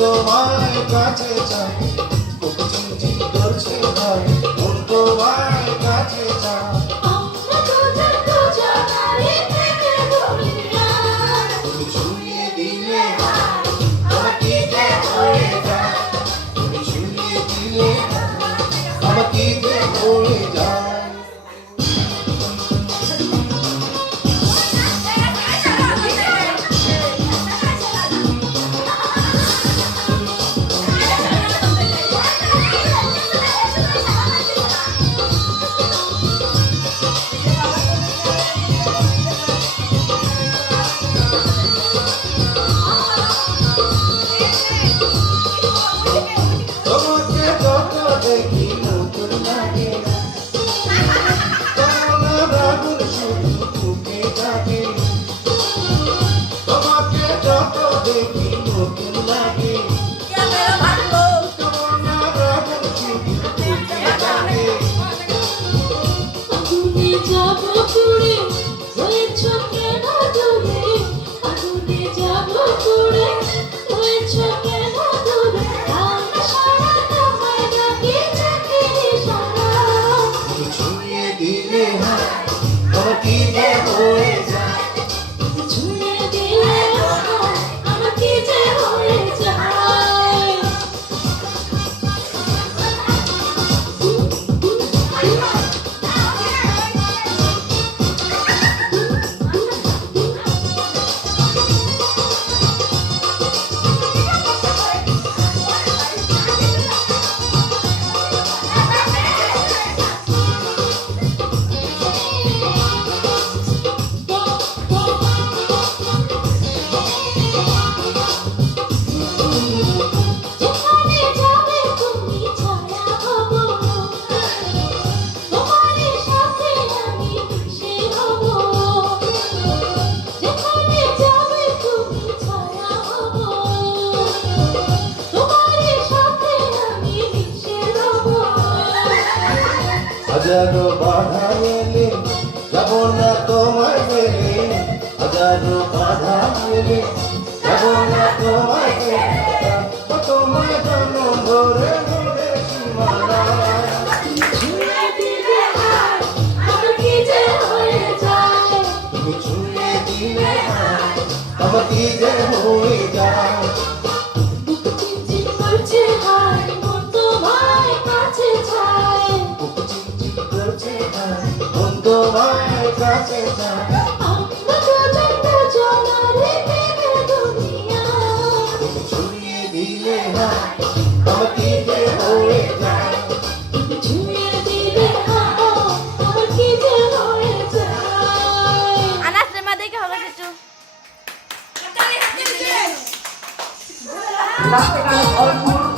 তোমার কাছে চাই চিনচিন করছে ভাই মন তোমার কাছে চাই তুমি ছুঁয়ে দিলে আমাকে যে হয়ে যায় তুমি ছুঁয়ে দিলে আমাকে যে হয়ে যায় হাজারো বাধা এলে যাব না তোমায় ফেলে হাজারো বাধা এলে যাব না তোমায় ফেলে তোমায় জন্ম ধরে ধরে সীমানা ছুঁয়ে দিলে আমার কি যে হয়ে যায় তুমি ছুঁয়ে দিলে আমার কি যে হয়ে যায় চিনচিন করছে হায় মন তোমার কাছে চায় তোমার কাছে যায় আমরা দুজন দুজনারে প্রেমে দুনিয়া তুমি ছুঁয়ে দিলে আমার কি যে হয়ে যায় ছুঁয়ে দিলে আমার কি যে হয়ে যায় আনাস রে মা দেখে হবে কিছু রাস্তায়